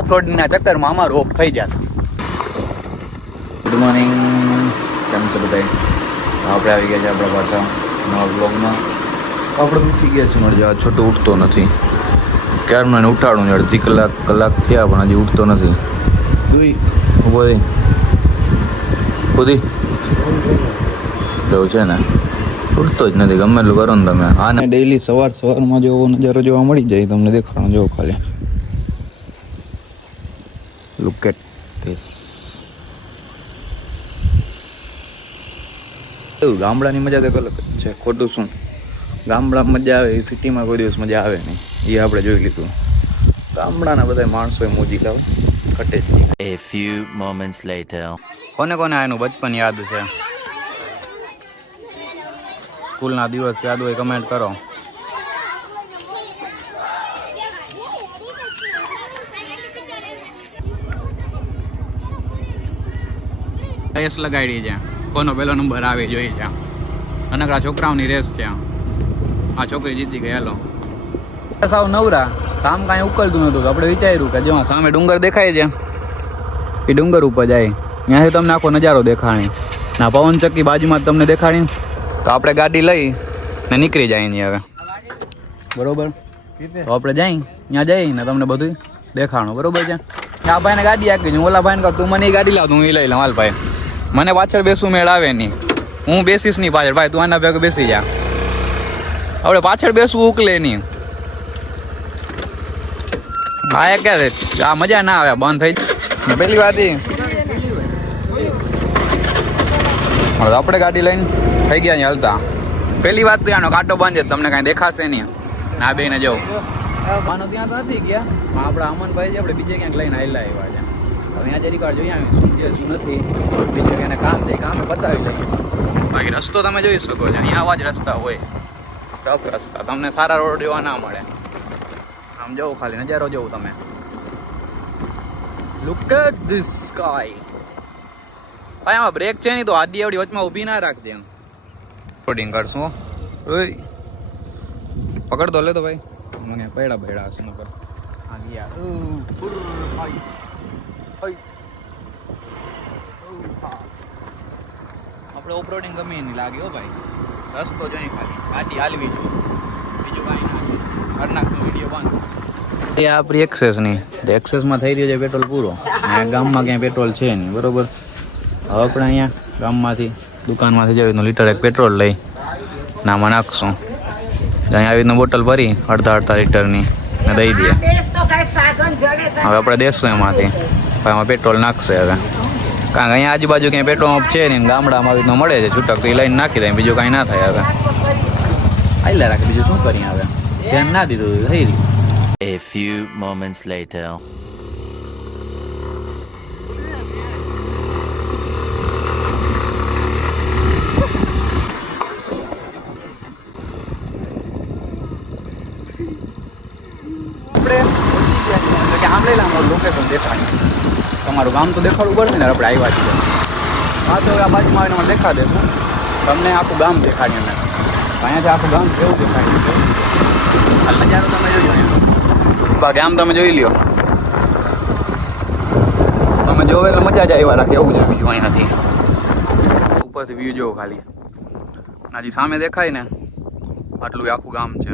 Of રોડના ચક્કરમાં અમારું ઓફ થઈ જશે. ગુડ મોર્નિંગ, કેમ છો બધા? આપણે આવી ગયા છે આપણા પાછા નવા બ્લોગમાં. આપણે ઉઠી ગયા છે. મારે આ છોટો ઉઠતો નથી. ક્યારનો એને ઉઠાડું છે, અડધી કલાક થયા પણ હજી ઉઠતો નથી. ઉભો થઈ ખુદી જવું છે ને, ઉઠતો જ નથી. ગમે એટલું કરો ને તમે. આને ડેઈલી સવારમાં જેવો નજારો જોવા મળી જાય તમને. દેખાડો જોવો ખાલી. Look at this. ગામડાની મજા તો અલગ જ છે. ખોટું શું, ગામડામાં મજા આવે એ સિટીમાં કોઈ દિવસ મજા આવે નહીં. એ આપણે જોઈ લીધું. ગામડાના બધા માણસો મોજી લાવે, ઘટે જ નહીં. A few moments later. કોને કોને એનું બચપન યાદ છે? સ્કૂલના દિવસ યાદ હોય કમેન્ટ કરો. રેસ લગાડી છે, કોનો પહેલો નંબર આવે જોઈ છે. નાનકડા છોકરાઓની રેસ છે. આ છોકરી જીતી ગઈ. હેલો, સાવ નવરા, કામ કાંઈ ઉકલતું નતું. આપણે વિચાર્યું કે જેમાં સામે ડુંગર દેખાય છે એ ડુંગર ઉપર જાય, ત્યાંથી તમને આખો નજારો દેખાણી. ના પવન ચક્કી બાજુમાં તમને દેખાણી. તો આપણે ગાડી લઈ ને નીકળી જાય એની હવે, બરોબર? તો આપણે જઈ ત્યાં જઈને તમને બધું દેખાણું, બરોબર છે? આ ભાઈને ગાડી આપી છું. ઓલા ભાઈને કહું તું મને એ ગાડી લાવ, હું એ લઈ લઉં. હાલ ભાઈ, મને પાછળ બેસવું મેળ આવે નહીં. હું બેસીશ નહીં પાછળ. ભાઈ તું આના ભેગો બેસી જા. આપણે પાછળ બેસવું ઉકલે નહીં. આ ક્યારે આ મજા ના આવે, બંધ થઈ જાય. પેલી વાત આપણે ગાડી લઈને થઈ ગયા હાલતા. પેલી વાત તો આનો કાંટો બંધ છે, તમને કાંઈ દેખાશે નહીં. ના બેને જવું માનો ત્યાં તો નથી ગયા. આપણા અમનભાઈ છે, આપણે બીજે ક્યાંક લઈને આવેલા આવ્યા છે. હવે અહીંયા જરીક વાર જોઈએ શું નથી. બીજું ક્યાંને કામ છે, કામે બતાવી લઈએ. બાકી રસ્તો તમે જોઈ શકો છો. અહીંયા આવા જ રસ્તા હોય, ટફ રસ્તા. તમને સારા રોડ જોવા ના મળે. આમ જવું, ખાલી નજારો જોવું તમે. Look at this sky. ભાઈ આમાં બ્રેક છે નહીં તો આડી આવડી વચમાં ઊભી ના રાખજે. રેકોર્ડિંગ કરશું. ઓય પકડ તો લે તો ભાઈ. મને પૈડા હશે નકર. હા ગયા. આપણે ઓફરોડિંગ ગમે નહીં લાગે હો ભાઈ. રસ્તો જોઈ ખાલી ગાડી હાલવી જોઈએ, બીજું કાંઈ ના. કરનાકનો વિડીયો બંધ. એ આપણી એક્સેસ નહીં. એક્સેસમાં થઈ રહ્યો છે પેટ્રોલ પૂરો. ગામમાં ક્યાંય પેટ્રોલ છે નહીં, બરોબર? હવે આપણે અહીંયા ગામમાંથી દુકાનમાંથી જઈ રીતનું લીટર એક પેટ્રોલ લઈ નામાં નાખશું. અહીંયા આવી રીતનું બોટલ ભરી અડધા લીટરની ને દઈ દઈએ. હવે આપણે દેશું એમાંથી. એમાં પેટ્રોલ નાખશે હવે. કારણ કે અહીંયા આજુબાજુ ક્યાંય પેટ્રોલ પંપ છે નહીં. ગામડામાં આવી રીતનું મળે છે છૂટક, તો એ લઈને નાખી દઈએ. બીજું કાંઈ ના થાય. હવે આટલા રાખે, બીજું શું કરીએ હવે? ધ્યાન ના દીધું થઈ રહ્યું. A few moments later. Location દેખાડી. તમારું ગામ તો દેખાડવું પડે ને. આપણે આવ્યા છીએ. હા તો આ બાજુમાં આવીને દેખા દેશું તમને. આખું ગામ દેખાડીએ અમે. અહીંયાથી આખું ગામ કેવું દેખાડ્યું. હાલ નજારો તમે જોઈ લો. ગામ તમે જોઈ લ્યો. તમે જોવે એટલે મજા જ આવ્યા રાખે એવું છે. બીજું અહીંયાથી ઉપરથી વ્યૂ જોવો ખાલી. હજી સામે દેખાય ને આટલું આખું ગામ છે.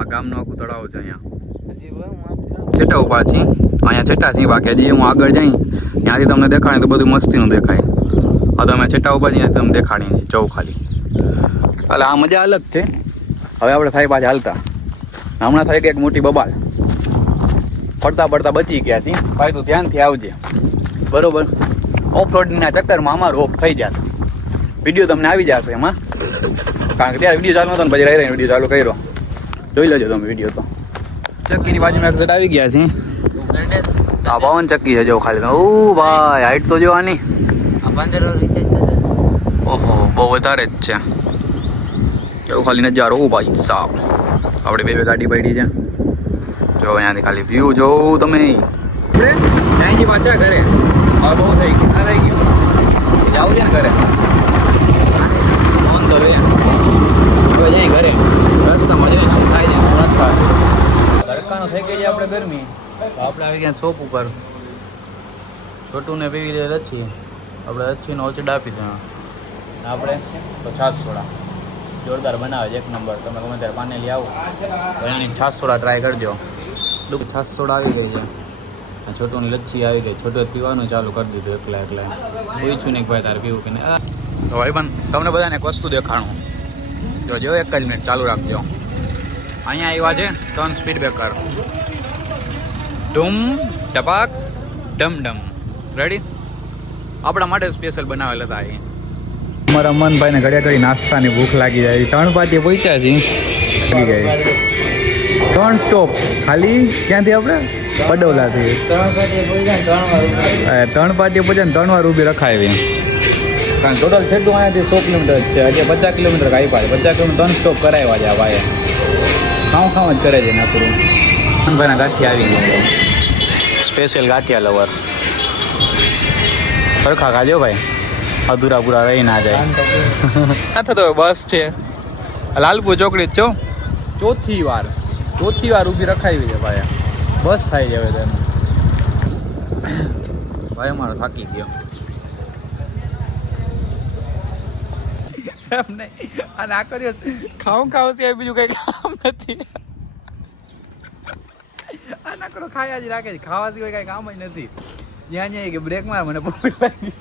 આ ગામનું આખું તળાવ છે. અહીંયા છેટા ઉભા છીએ. અહીંયા છેટા છીએ. બાકી હજી હું આગળ જઈ ત્યાંથી તમને દેખાડે તો બધું મસ્તીનું દેખાય. હા તો અમે છેટા ઉભા છીએ, તમને દેખાડીએ જવું ખાલી. એટલે આ મજા અલગ છે. હવે આપણે થાય પાછા હાલતા. હમણાં થાય કે એક મોટી બબાલ પડતા બચી ગયા છીએ. ભાઈ તું ધ્યાનથી આવજે, બરોબર? ઓફ રોડના ચક્કરમાં અમારું ઓફ થઈ જશે. વિડીયો તમને આવી જશે એમાં. કારણ કે ત્યારે વિડીયો ચાલુ હતો ને પછી રહી વિડીયો ચાલુ કર્યો. જોઈ લેજો તમે વિડીયો. તો ચક્કીની બાજુમાં એક્ઝેટ આવી ગયા છે. આ પવન ચક્કી છે જો ખાલી. ઓ ભાઈ હાઈટ તો જો આની. ઓહો બહુ વધારે જ છે. કેવું ખાલી નજારો. ઓ ભાઈ સાહેબ, આપણે બે ગાડી પડી છે. જો અહીંયાથી ખાલી વ્યૂ જોવું તમે. જાય પાછા ઘરે. હવે બહુ થઈ ગયું. ના થઈ ગયું. જવું છે ને ઘરે. ઓન ધ વે જાય ઘરે. રસ્તામાં જોઈએ શું થાય છે. તડકાનો થઈ લાગી આપણે ગરમી તો આપણે આવી ગયા શોપ ઉપર છોટુને પીવી દે લચ્છી આપણે લચ્છીનો ઓચડા આપી દો આપણે તો છાશ સોડા જોરદાર બનાવે છે એક નંબર તમે ગમે ત્યારે પાનેલી આવો તો એની છાશ સોડા ટ્રાય કરજો છાશ સોડા આવી ગઈ છે છોટુની લચ્છી આવી ગઈ છોટું પીવાનું ચાલુ કરી દીધું એકલા પૂછ્યું નહીં ભાઈ તારે પીવું કે નહીં તો ભાઈ પણ તમને બધાને એક વસ્તુ દેખાણું જો એક જ મિનિટ ચાલુ રાખજો અહીંયા આવ્યા છે 3 સ્પીડ બ્રેકર ધૂમ ટપાક ડમ ડમ રેડી આપણા માટે સ્પેશિયલ બનાવેલા હતા અહીં અમારા મનભાઈને ઘડિયા ઘડી નાસ્તાની ભૂખ લાગી જાય 3 પાટીએ પહોંચ્યા છીએ ગઈ 3 સ્ટોપ ખાલી ક્યાંથી આપણે પડોલાથી 3 પાટીએ પહોંચ્યા 3 વાર ઊભી રખાવી કારણ ટોટલ છેલ્લું અહીંયાથી 100 કિલોમીટર છે હજી 50 કિલોમીટર કાંઈ પાડે 50 કિલોમીટર 3 સ્ટોપ કરાવ્યા છે આ ભાઈએ ખાવ જ કરે છે નાખું ભાઈના ગાંઠિયા આવી ગયા સ્પેશિયલ ગાંઠિયા લવર સરખા ખાજો ભાઈ અધૂરા પૂરા રહી ના જાય ના થતો બસ છે લાલપુર ચોકડી જ છો ચોથી વાર ઊભી રખાવી છે ભાઈ બસ થાય છે હવે તેનું ભાઈ અમારો થાકી ગયો એમ નહીં અને આખો દિવસ ખાવું છે બીજું કઈ કામ નથી આ નકરો ખાયા જ રાખે છે ખાવા સિવાય કઈ કામ જ નથી જ્યાં કે બ્રેક માર મને ભૂખ લાગી